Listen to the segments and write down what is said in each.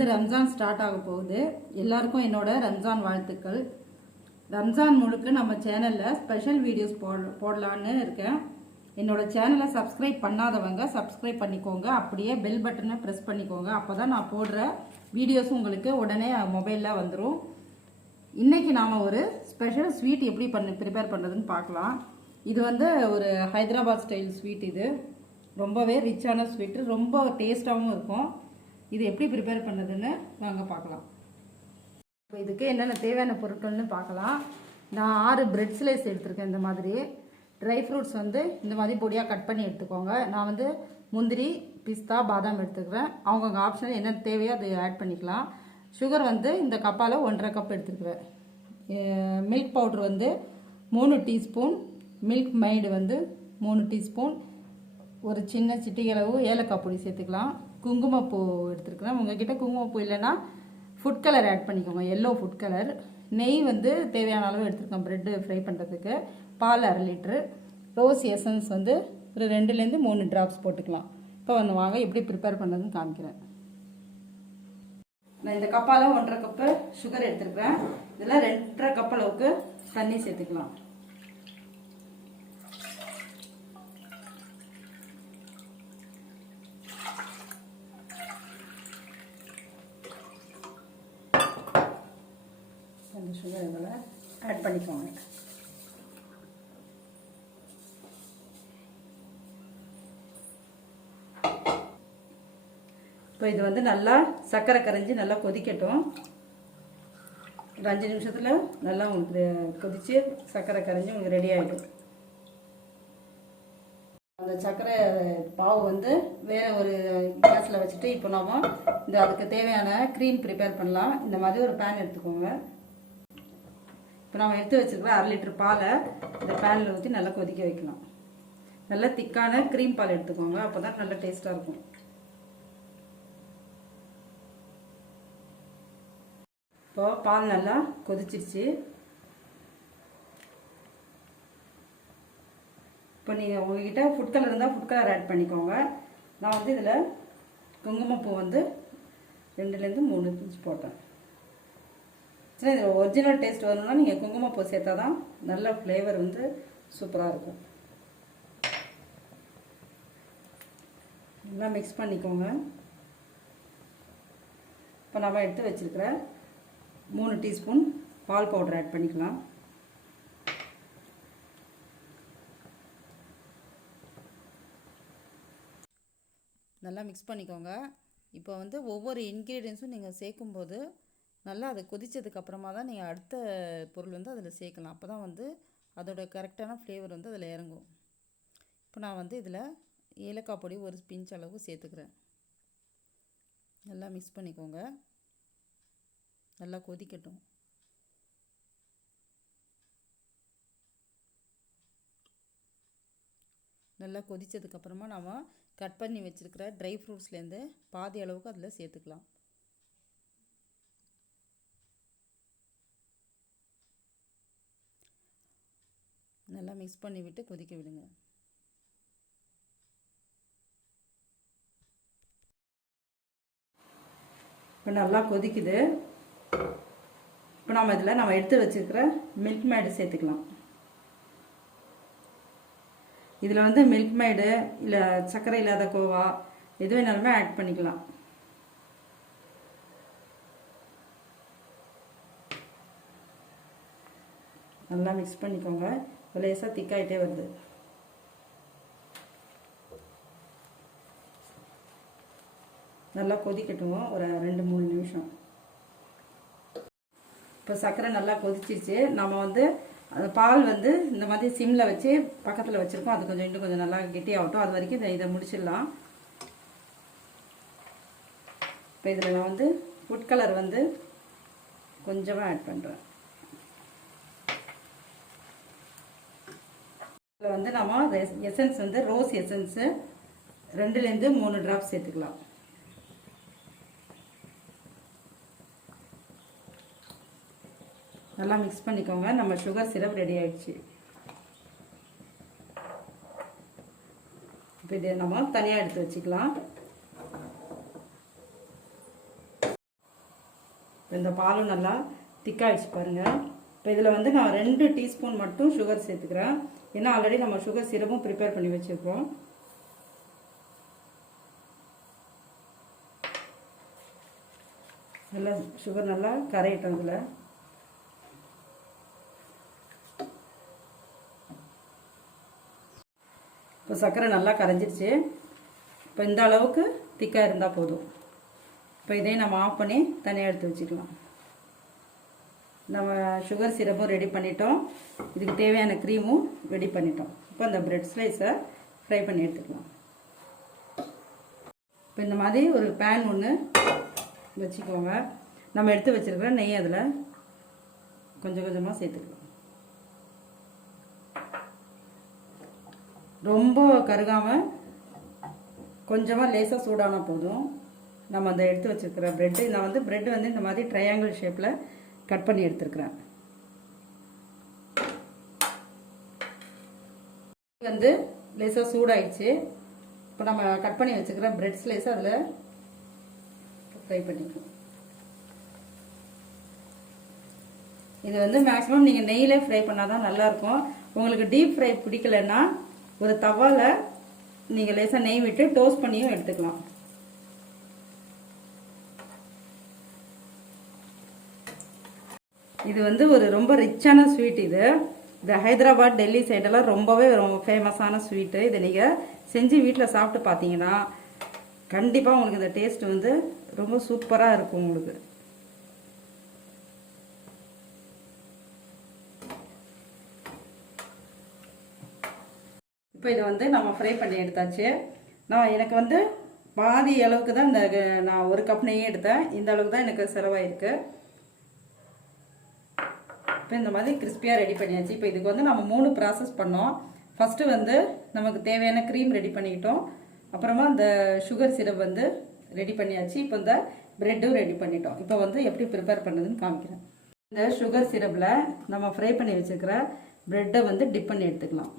இன்னையிலேருந்து ரம்ஜான் ஸ்டார்ட் ஆக போகுது. எல்லாருக்கும் என்னோட ரம்ஜான் வாழ்த்துக்கள். ரம்ஜான் முழுக்க நம்ம சேனலில் ஸ்பெஷல் வீடியோஸ் போடலான்னு இருக்கேன். என்னோட சேனலை சப்ஸ்கிரைப் பண்ணாதவங்க சப்ஸ்கிரைப் பண்ணிக்கோங்க. அப்படியே பெல் பட்டனை ப்ரெஸ் பண்ணிக்கோங்க. அப்போ தான் நான் போடுற வீடியோஸ் உங்களுக்கு உடனே மொபைலில் வந்துடும். இன்றைக்கி நாம் ஒரு ஸ்பெஷல் ஸ்வீட் எப்படி ப்ரிப்பேர் பண்ணுறதுன்னு பார்க்கலாம். இது ஒரு ஹைதராபாத் ஸ்டைல் ஸ்வீட். இது ரொம்பவே ரிச்சான ஸ்வீட்டு, ரொம்ப டேஸ்ட்டாகவும் இருக்கும். இது எப்படி ப்ரிப்பேர் பண்ணுறதுன்னு வாங்க பார்க்கலாம். இப்போ இதுக்கு என்னென்ன தேவையான பொருட்கள்னு பார்க்கலாம். நான் 6 பிரெட் ஸ்லைஸ் எடுத்திருக்கேன். இந்த மாதிரி ட்ரை ஃப்ரூட்ஸ் இந்த மாதிரி பொடியாக கட் பண்ணி எடுத்துக்கோங்க. நான் முந்திரி, பிஸ்தா, பாதாம் எடுத்துக்கிறேன். அவங்கவுங்க ஆப்ஷனல் என்ன தேவையோ அது ஆட் பண்ணிக்கலாம். சுகர் இந்த கப்பால் 1.5 கப் எடுத்துருக்குறேன். Milk powder 3 teaspoon, Milkmaid 3 teaspoon, ஒரு சின்ன சிட்டிகளவு ஏலக்காய் பொடி சேர்த்துக்கலாம். குங்குமப்பூ எடுத்துருக்குறேன். உங்ககிட்ட குங்குமப்பூ இல்லைன்னா ஃபுட் கலர் ஆட் பண்ணிக்கோங்க, எல்லோ ஃபுட் கலர். நெய் தேவையான அளவு எடுத்துருக்கேன் ப்ரெட்டு ஃப்ரை பண்ணுறதுக்கு. பால் 1/2 லிட்ரு. ரோஸ் எசன்ஸ் ஒரு 2லேருந்து 3 ட்ராப்ஸ் போட்டுக்கலாம். இப்போ வாங்க எப்படி ப்ரிப்பேர் பண்ணுறதுன்னு காமிக்கிறேன். நான் இந்த கப்பால் 1.5 கப்பு சுகர் எடுத்துருக்கிறேன். இதில் 2.5 கப் அளவுக்கு தண்ணி சேர்த்துக்கலாம். அந்த சுகர் இதில் ஆட் பண்ணிக்கோங்க. இப்போ இது நல்லா சர்க்கரை கரைஞ்சி நல்லா கொதிக்கட்டும். ஒரு 5 நிமிஷத்தில் நல்லா உங்களுக்கு கொதித்து சர்க்கரை கரைஞ்சி உங்களுக்கு ரெடி ஆகிடும். அந்த சர்க்கரை பாவு வேறு ஒரு கேஸில் வச்சுட்டு இப்போ நாம் அதுக்கு தேவையான க்ரீம் ப்ரிப்பேர் பண்ணலாம். இந்த மாதிரி ஒரு பேன் எடுத்துக்கோங்க. இப்போ நம்ம எடுத்து வச்சுருக்கிற 1/2 லிட்டர் பாலை இந்த பேனில் ஊற்றி நல்லா கொதிக்க வைக்கலாம். நல்லா திக்கான க்ரீம் பால் எடுத்துக்கோங்க. அப்போ தான் நல்லா டேஸ்ட்டாக இருக்கும். இப்போ பால் நல்லா கொதிச்சிருச்சு. இப்போ நீங்கள் உங்ககிட்ட ஃபுட் கலர் இருந்தால் ஃபுட் கலர் ஆட் பண்ணிக்கோங்க. நான் இதில் குங்குமப்பூ 2லேருந்து 3 பிஞ்ச் போட்டேன். சரி, இதில் ஒரிஜினல் டேஸ்ட் வரணும்னா நீங்கள் குங்குமப்பூ சேர்த்தா தான் நல்ல ஃப்ளேவர் சூப்பராக இருக்கும். நல்லா மிக்ஸ் பண்ணிக்கோங்க. இப்போ நம்ம எடுத்து வச்சுருக்கிற 3 டீஸ்பூன் பால் பவுடர் ஆட் பண்ணிக்கலாம். நல்லா மிக்ஸ் பண்ணிக்கோங்க. இப்போ ஒவ்வொரு இன்க்ரீடியன்ஸும் நீங்கள் சேர்க்கும்போது நல்லா அதை கொதித்ததுக்கப்புறமா தான் நீங்கள் அடுத்த பொருள் அதில் சேர்க்கலாம். அப்போ தான் அதோட கரெக்டான ஃப்ளேவர் அதில் இறங்கும். இப்போ நான் இதில் ஏலக்காய் பொடி ஒரு பிஞ்ச் அளவு சேர்த்துக்கிறேன். நல்லா மிக்ஸ் பண்ணிக்கோங்க. நல்லா கொதிக்கட்டும். நல்லா கொதித்ததுக்கப்புறமா நாம் கட் பண்ணி வச்சுருக்கிற ட்ரை ஃப்ரூட்ஸ்லேருந்து பாதி அளவுக்கு அதில் சேர்த்துக்கலாம். நல்லா மிக்ஸ் பண்ணி விட்டு கொதிக்க விடுங்க. இப்போ நல்லா கொதிக்குது. இப்போ நம்ம இதில் எடுத்து வச்சுருக்கிற மில்க் மேடு சேர்த்துக்கலாம். இதில் மில்க் மேடு இல்லை சர்க்கரை இல்லாத கோவா எது வேணாலுமே ஆட் பண்ணிக்கலாம். நல்லா மிக்ஸ் பண்ணிக்கோங்க. லேசாக திக்காயிட்டே வருது. நல்லா கொதிக்கட்டும் ஒரு 2-3 நிமிஷம். இப்போ சர்க்கரை நல்லா கொதிச்சிருச்சு. நம்ம அந்த பால் இந்த மாதிரி சிம்மில் வச்சு பக்கத்தில் வச்சுருக்கோம். அது இன்னும் கொஞ்சம் நல்லா கெட்டியாகட்டும். அது வரைக்கும் இதை முடிச்சிடலாம். இப்போ இதில் நான் ஃபுட் கலர் கொஞ்சமாக ஆட் பண்ணுறேன். இதில் நம்ம எசன்ஸ் ரோஸ் எசன்ஸு 2லேருந்து 3 ட்ராப்ஸ் சேர்த்துக்கலாம். நல்லா மிக்ஸ் பண்ணிக்கோங்க. நம்ம சுகர் சிரப் ரெடி ஆயிடுச்சு. இப்போ இதை நம்ம தனியாக எடுத்து வச்சுக்கலாம். இந்த பாலும் நல்லா திக்காகிடுச்சு பாருங்கள். இப்போ இதில் வந்து நான் 2 டீஸ்பூன் மட்டும் சுகர் சேர்த்துக்கிறேன். ஏன்னா ஆல்ரெடி நம்ம சுகர் சிரப்பும் ப்ரிப்பேர் பண்ணி வச்சுருக்கோம். நல்லா சுகர் நல்லா கரையட்டும். இதில் இப்போ சர்க்கரை நல்லா கரைஞ்சிருச்சு. இப்போ இந்த அளவுக்கு திக்காக இருந்தால் போதும். இப்போ இதையும் நம்ம ஆஃப் பண்ணி தனியாக எடுத்து வச்சுக்கலாம். நம்ம சுகர் சிரப்பும் ரெடி பண்ணிட்டோம். இதுக்கு தேவையான க்ரீமும் ரெடி பண்ணிட்டோம். இப்போ இந்த பிரெட் ஸ்லைஸை ஃப்ரை பண்ணி எடுத்துக்கலாம். இப்போ இந்த மாதிரி ஒரு பேன் ஒன்று வச்சுக்கோங்க. நம்ம எடுத்து வச்சுருக்கிற நெய் அதில் கொஞ்சம் கொஞ்சமாக சேர்த்துக்கலாம். ரொம்ப கருகாமல் கொஞ்சமாக லேசாக சூடானால் போதும். நம்ம அந்த எடுத்து வச்சுருக்கிற ப்ரெட்டு, நான் வந்து ப்ரெட்டு வந்து இந்த மாதிரி ட்ரையாங்கிள் ஷேப்பில் கட் பண்ணி எடுத்துருக்கிறேன். வந்து லேசாக சூடாயிடுச்சு. இப்போ நம்ம கட் பண்ணி வச்சுக்கிற ப்ரெட் ஸ்லைஸை அதில் ஃப்ரை பண்ணிக்கலாம். இது வந்து மேக்ஸிமம் நீங்கள் நெய்யிலே ஃப்ரை பண்ணால் தான் நல்லாயிருக்கும். உங்களுக்கு டீப் ஃப்ரை பிடிக்கலன்னா ஒரு தவாவில் நீங்கள் லேசாக நெய் விட்டு டோஸ்ட் பண்ணியும் எடுத்துக்கலாம். இது வந்து ஒரு ரொம்ப ரிச்சான ஸ்வீட். இது ஹைதராபாத், டெல்லி சைடெல்லாம் ரொம்பவே ஃபேமஸான ஸ்வீட்டு. இதை நீங்கள் செஞ்சு வீட்டில் சாப்பிட்டு பார்த்தீங்கன்னா கண்டிப்பாக உங்களுக்கு இந்த டேஸ்ட் வந்து ரொம்ப சூப்பராக இருக்கும் உங்களுக்கு. இப்போ இதை வந்து நம்ம ஃப்ரை பண்ணி எடுத்தாச்சு. எனக்கு வந்து பாதி அளவுக்கு தான் நான் 1 கப் நெய் எடுத்தேன். இந்த அளவுக்கு தான் எனக்கு செலவாயிருக்கு. இப்போ இந்த மாதிரி கிறிஸ்பியாக ரெடி பண்ணியாச்சு. இப்போ இதுக்கு வந்து நம்ம 3 ப்ராசஸ் பண்ணோம். ஃபஸ்ட்டு வந்து நமக்கு தேவையான க்ரீம் ரெடி பண்ணிக்கிட்டோம். அப்புறமா இந்த சுகர் சிரப் வந்து ரெடி பண்ணியாச்சு. இப்போ இந்த ப்ரெட்டும் ரெடி பண்ணிட்டோம். இப்போ வந்து எப்படி ப்ரிப்பேர் பண்ணுறதுன்னு காமிக்கிறேன். இந்த சுகர் சிரப்பில் நம்ம ஃப்ரை பண்ணி வச்சுருக்கிற ப்ரெட்டை வந்து டிப் பண்ணி எடுத்துக்கலாம்.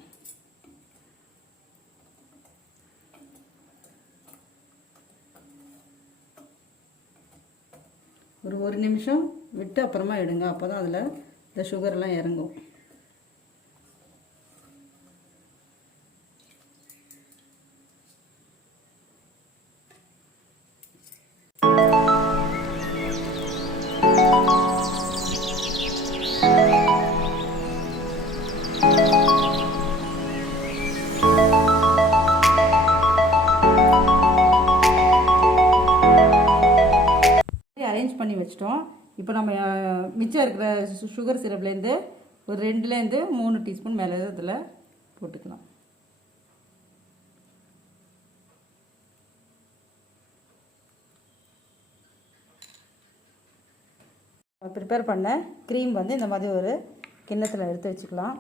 ஒரு 1 நிமிஷம் விட்டு அப்புறமா எடுங்க. அப்போ தான் அதில் இந்த சுகர்லாம் இறங்கும். அரேஞ்ச் பண்ணி வச்சிட்டோம். இப்போ நம்ம மிச்சம் இருக்கிற சுகர் சிரப்லேருந்து ஒரு 2லேருந்து 3 டீஸ்பூன் மேலே இதில் போட்டுக்கலாம். ப்ரிப்பேர் பண்ண க்ரீம் வந்து இந்த மாதிரி ஒரு கிண்ணத்தில் எடுத்து வச்சுக்கலாம்.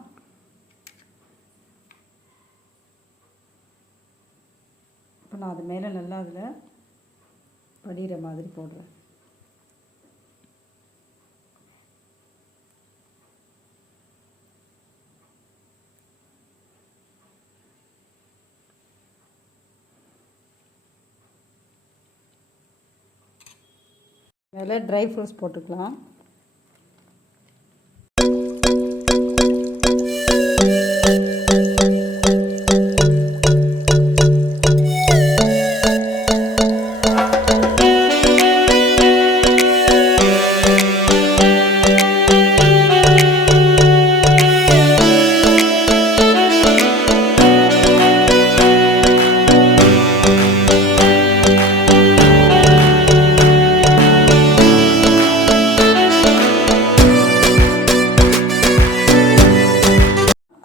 இப்போ நான் அது மேலே நல்லா அதில் படிகிற மாதிரி போடுறேன். மேலே ட்ரை ஃப்ரூட்ஸ் போட்டுக்கலாம்.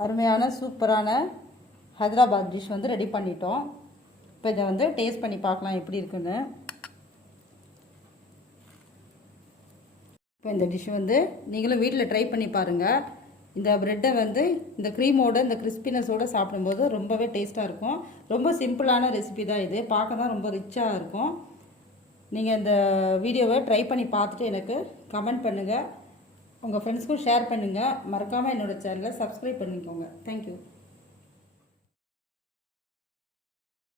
அருமையான சூப்பரான ஹைதராபாத் டிஷ் வந்து ரெடி பண்ணிட்டோம். இப்போ இதை வந்து டேஸ்ட் பண்ணி பார்க்கலாம் எப்படி இருக்குன்னு. இப்போ இந்த டிஷ் வந்து நீங்களும் வீட்டில் ட்ரை பண்ணி பாருங்கள். இந்த ப்ரெட்டை வந்து இந்த க்ரீமோட இந்த கிறிஸ்பினஸோடு சாப்பிடும்போது ரொம்பவே டேஸ்ட்டாக இருக்கும். ரொம்ப சிம்பிளான ரெசிபி தான் இது. பார்க்க தான் ரொம்ப ரிச்சாக இருக்கும். நீங்கள் இந்த வீடியோவை ட்ரை பண்ணி பார்த்துட்டு எனக்கு கமெண்ட் பண்ணுங்கள். உங்கள் ஃப்ரெண்ட்ஸ்க்கும் ஷேர் பண்ணுங்கள். மறக்காமல் என்னோடய சேனலை சப்ஸ்கிரைப் பண்ணிக்கோங்க. தேங்க்யூ.